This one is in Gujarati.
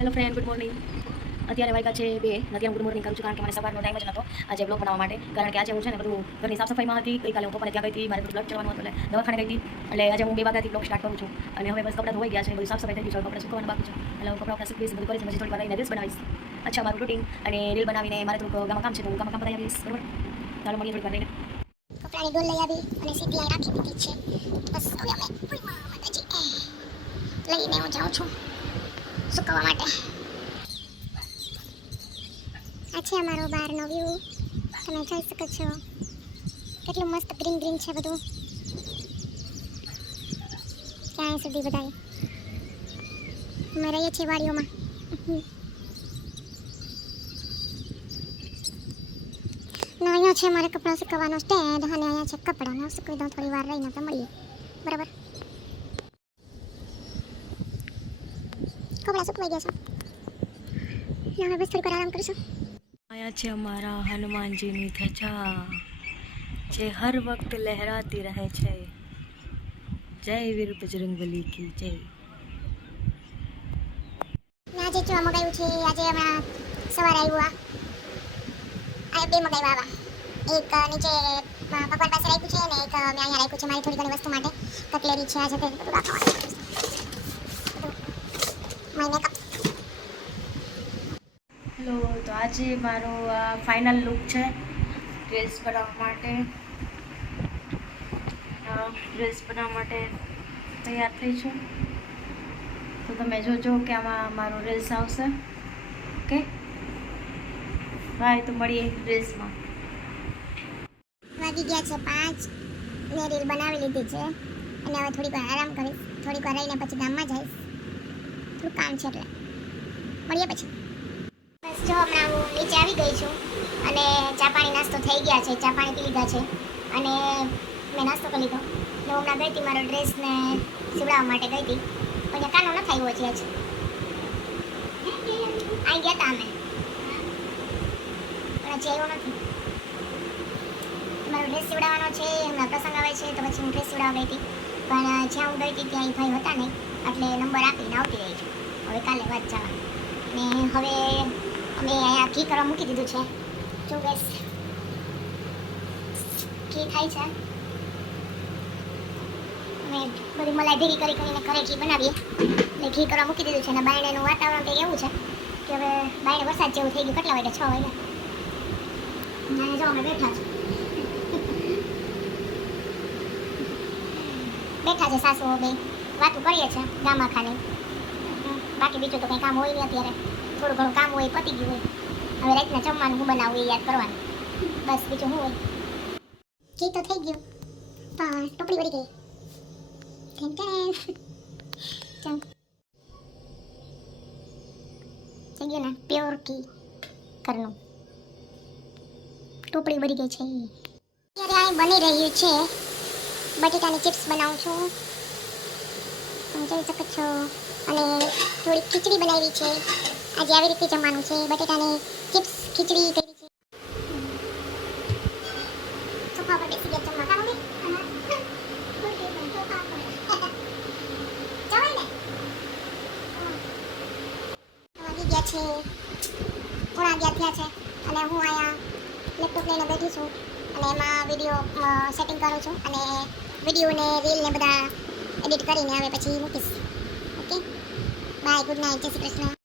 Hello friend, good morning. અત્યારે વાગ્યા છે 2. અત્યારે હું ગુડ મોર્નિંગ કરું છું કારણ કે મને સવારનો ટાઈમ જ નહોતો આજે બ્લોગ બનાવવા માટે. કારણ કે આજે હું છે ને બધું ઘરની સાફ સફાઈમાં હતી. ગઈકાલે હું પપ્પાને ત્યાં ગઈ હતી, મારે બધું બ્લડ ચડવાનું હતું એટલે દવાખાને ગઈ હતી. એટલે આજે હું 2 વાગ્યાથી બ્લોગ સ્ટાર્ટ કરું છું અને હવે બસ કપડાં ધોઈ ગયા છે, બધું સાફ સફાઈ થઈ ગઈ છે, કપડાં સુકવવાનું બાકી છે. એટલે હું કપડાં સુકવીશ, બધું કરીશ, પછી થોડી વાર રહીને રીલ્સ બનાવીશ. અચ્છા, મારું રૂટીન અને રીલ બનાવીને મારે થોડુંક ગામમાં કામ છે તો હું ગામમાં કામ પતાવી આવીશ. બરાબર, ચાલો મળીએ થોડી વાર રહીને. કપડાની ડોલ લઈ આવી અને સીધી અહીં રાખી દીધી છે. બસ હવે અમે લઈને હું જાઉં છું સુકવવા માટે. આ છે અમારો બહારનો વ્યૂ, તમે જોઈ શકો છો કેટલું મસ્ત ગ્રીન ગ્રીન છે બધું. ક્યાં સુધી બધા અમે રહીએ છીએ વાડીઓમાં. અહીંયા છે મારે કપડાં સુકવવાનો સ્ટેન્ડ અને અહીંયા છે કપડાં સુકવી દઉં, થોડી વાર રહીને તો મળીએ. બરાબર, કપડાં સુકવાઈ ગયા છે, હવે બસ થોડી વાર આરામ કરીશું. આયા છે અમારા હનુમાનજીની ધજા જે હર વખત લહેરાતી રહે છે. જય વીર બજરંગબલી કી જય. આજે જો મગાવ્યું છે, આજે હમણાં સવારે આવ્યું. આ 2 મગાવ્યા આવા, એક નીચે ભગવાન પાસે રાખ્યું છે ને એક મેં અહીંયા રાખ્યું છે મારી થોડી ઘણી વસ્તુ માટે. કટલેરી છે, આજે બધું રાખવાનું મેકઅપ. હેલો, તો આજે મારો ફાઇનલ લુક છે રીલ્સ બનાવવા માટે. રીલ્સ બનાવવા માટે તૈયાર થઈ છું, તો તમે જોજો કે આમાં મારું રીલ્સ આવશે. ઓકે બાય, તો મળીએ રીલ્સમાં. વાગી ગયા છે 5. મેં રીલ બનાવી લીધી છે અને હવે થોડીક વાર આરામ કરીશ, થોડીક વાર રહીને પછી ગામમાં જઈશ, થોડું કામ છે એટલે મળીએ પછી. બસ જો હમણાં હું નીચે આવી ગઈ છું અને ચા પાણી નાસ્તો થઈ ગયા છે, ચા પાણી પી લીધા છે અને મેં નાસ્તો કરી લીધો. ને હમણાં ગઈ હતી મારો ડ્રેસને સીવડાવવા માટે ગઈ હતી, પણ કાનો ન થયો હજી આજ. આવી ગયા હતા અમે પણ હજી આવ્યો નથી. મારો ડ્રેસ સીવડાવવાનો છે, હમણાં પ્રસંગ આવે છે તો પછી હું ડ્રેસ સીવડાવવા ગઈ હતી, પણ જ્યાં હું ગઈ હતી ત્યાં એ ભાઈ હતા નહીં એટલે નંબર આપીને આવતી રહી છું. હવે કાલે વાત જવાની. ને હવે અમે અહીંયા ઘી કરવા મૂકી દીધું છે. જો ગેસ ઘી થાય છે, અમે બધી મલાઈ ભેગી કરી કરીને ઘરે ઘી બનાવીએ એટલે ઘી કરવા મૂકી દીધું છે. અને બાયણેનું વાતાવરણ કંઈક એવું છે કે હવે બાયણે વરસાદ જેવું થઈ ગયું. કેટલા વાગે? 6 વાગે. અને જો અમે બેઠા છે સાસુઓ બે વાતું કરીએ છે ગામમાં ખાલી. બાકી બીજું તો કંઈ કામ હોય નહીં અત્યારે, થોડું ઘણું કામ હોય પતી ગયું હોય. હવે રાતના જમવાનું હું બનાવું એ યાદ કરવાનું, બસ બીજું શું હોય. ઘી તો થઈ ગયું પણ ટોપડી વળી ગઈ. થઈ ગયું ને પ્યોર ઘી ઘરનું. ટોપડી વળી ગઈ છે. અત્યારે આ બની રહ્યું છે, બટેટાની ચિપ્સ બનાવું છું, તમે જોઈ શકો છો. અને થોડી ખીચડી બનાવી છે. આજે આવી રીતે જમવાનું છે, બટેટાની ચિપ્સ ખીચડી કરી છે. સોફા પર બેસી ગયા જમવા. કામ વાગી ગયા છે 11:30 થયા છે અને હું અહીંયા લેપટોપ લઈને બેઠી છું અને એમાં વિડીયો સેટિંગ કરું છું અને વિડીયો ને રીલ ને બધા એડિટ કરીને હવે પછી મૂકીશ. ઓકે બાય, ગુડ નાઇટ, જય શ્રી કૃષ્ણ.